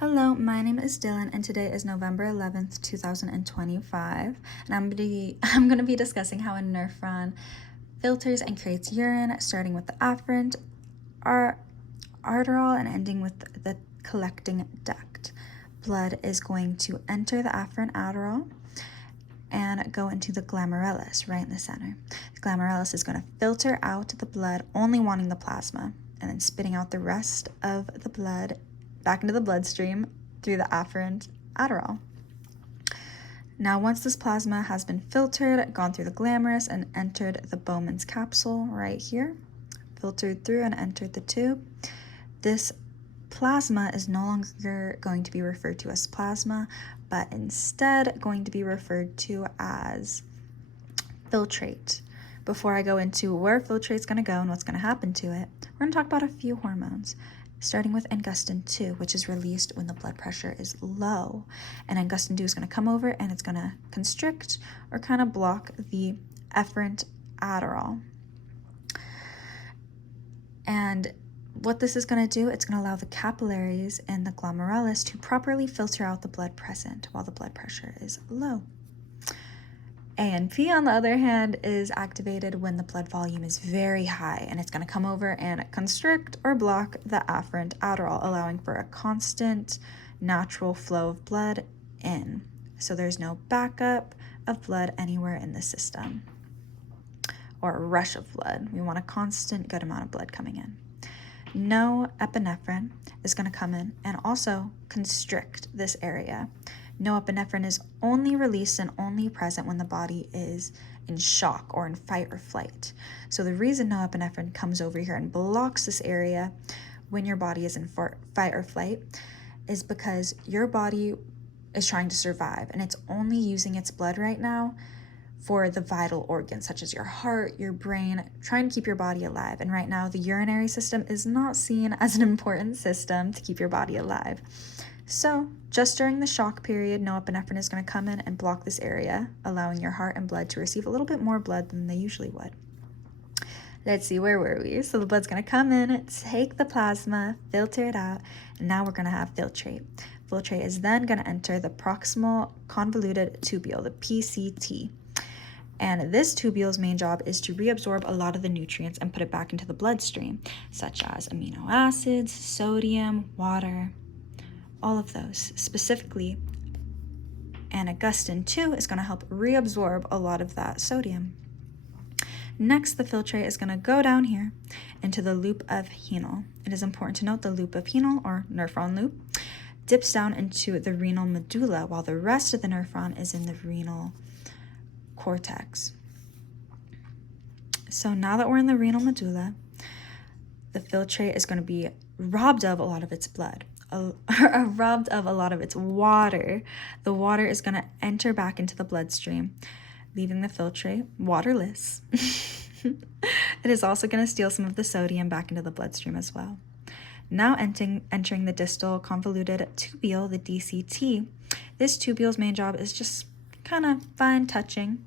Hello, my name is Dylan, and today is November 11th, 2025, and I'm gonna be discussing how a nephron filters and creates urine, starting with the afferent arteriole and ending with the collecting duct. Blood is going to enter the afferent arteriole and go into the glomerulus right in the center. The glomerulus is going to filter out the blood, only wanting the plasma, and then spitting out the rest of the blood back into the bloodstream through the afferent arteriole. Now, once this plasma has been filtered, gone through the glomerulus, and entered the Bowman's capsule right here, filtered through and entered the tube, this plasma is no longer going to be referred to as plasma, but instead going to be referred to as filtrate. Before I go into where filtrate's going to go and what's going to happen to it, we're going to talk about a few hormones, starting with angustin 2, which is released when the blood pressure is low. And angustin 2 is going to come over and it's going to constrict or kind of block the efferent arteriole. And what this is going to do, it's going to allow the capillaries in the glomerulus to properly filter out the blood present while the blood pressure is low. ANP, on the other hand, is activated when the blood volume is very high, and it's going to come over and constrict or block the afferent arteriole, allowing for a constant natural flow of blood in. So there's no backup of blood anywhere in the system or a rush of blood. We want a constant good amount of blood coming in. No epinephrine is going to come in and also constrict this area. No epinephrine is only released and only present when the body is in shock or in fight or flight. So the reason no epinephrine comes over here and blocks this area when your body is in fight or flight is because your body is trying to survive and it's only using its blood right now for the vital organs such as your heart, your brain, trying to keep your body alive. And right now the urinary system is not seen as an important system to keep your body alive. So just during the shock period, no epinephrine is going to come in and block this area, allowing your heart and blood to receive a little bit more blood than they usually would. Let's see, where were we? So the blood's going to come in, take the plasma, filter it out, and now we're going to have filtrate. Filtrate is then going to enter the proximal convoluted tubule, the PCT. And this tubule's main job is to reabsorb a lot of the nutrients and put it back into the bloodstream, such as amino acids, sodium, water, all of those. Specifically, angustin 2 is going to help reabsorb a lot of that sodium. Next, the filtrate is going to go down here into the loop of Henle. It is important to note the loop of Henle, or nephron loop, dips down into the renal medulla, while the rest of the nephron is in the renal cortex. So now that we're in the renal medulla, the filtrate is going to be robbed of a lot of its blood, robbed of a lot of its water. The water is going to enter back into the bloodstream, leaving the filtrate waterless. It is also going to steal some of the sodium back into the bloodstream as well. Now entering the distal convoluted tubule, the DCT. This tubule's main job is just kind of fine touching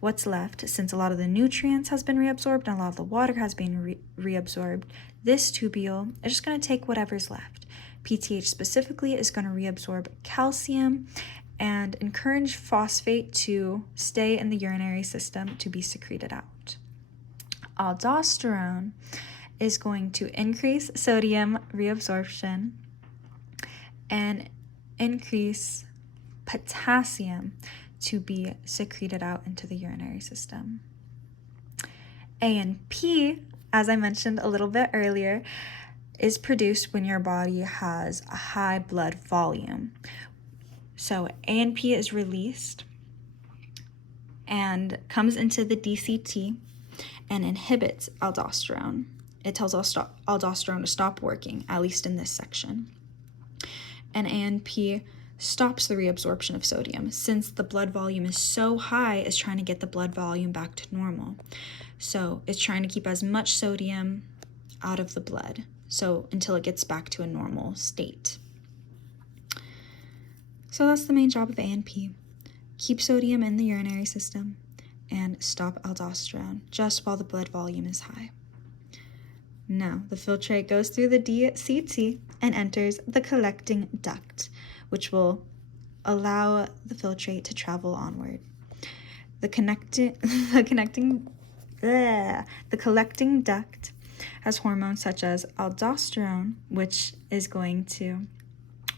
what's left. Since a lot of the nutrients has been reabsorbed and a lot of the water has been reabsorbed, this tubule is just going to take whatever's left. PTH specifically is going to reabsorb calcium and encourage phosphate to stay in the urinary system to be secreted out. Aldosterone is going to increase sodium reabsorption and increase potassium to be secreted out into the urinary system. ANP, as I mentioned a little bit earlier, is produced when your body has a high blood volume. So ANP is released and comes into the DCT and inhibits aldosterone. It tells aldosterone to stop working, at least in this section. And ANP stops the reabsorption of sodium since the blood volume is so high, it's trying to get the blood volume back to normal. So it's trying to keep as much sodium out of the blood until it gets back to a normal state. So that's the main job of ANP. Keep sodium in the urinary system and stop aldosterone just while the blood volume is high. Now, the filtrate goes through the DCT and enters the collecting duct, which will allow the filtrate to travel onward. The collecting duct has hormones such as aldosterone, which is going to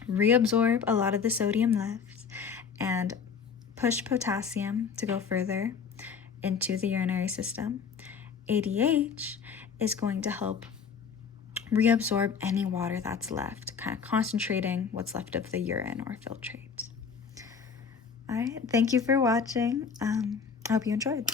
reabsorb a lot of the sodium left and push potassium to go further into the urinary system. ADH is going to help reabsorb any water that's left, kind of concentrating what's left of the urine or filtrate. All right, thank you for watching. I hope you enjoyed.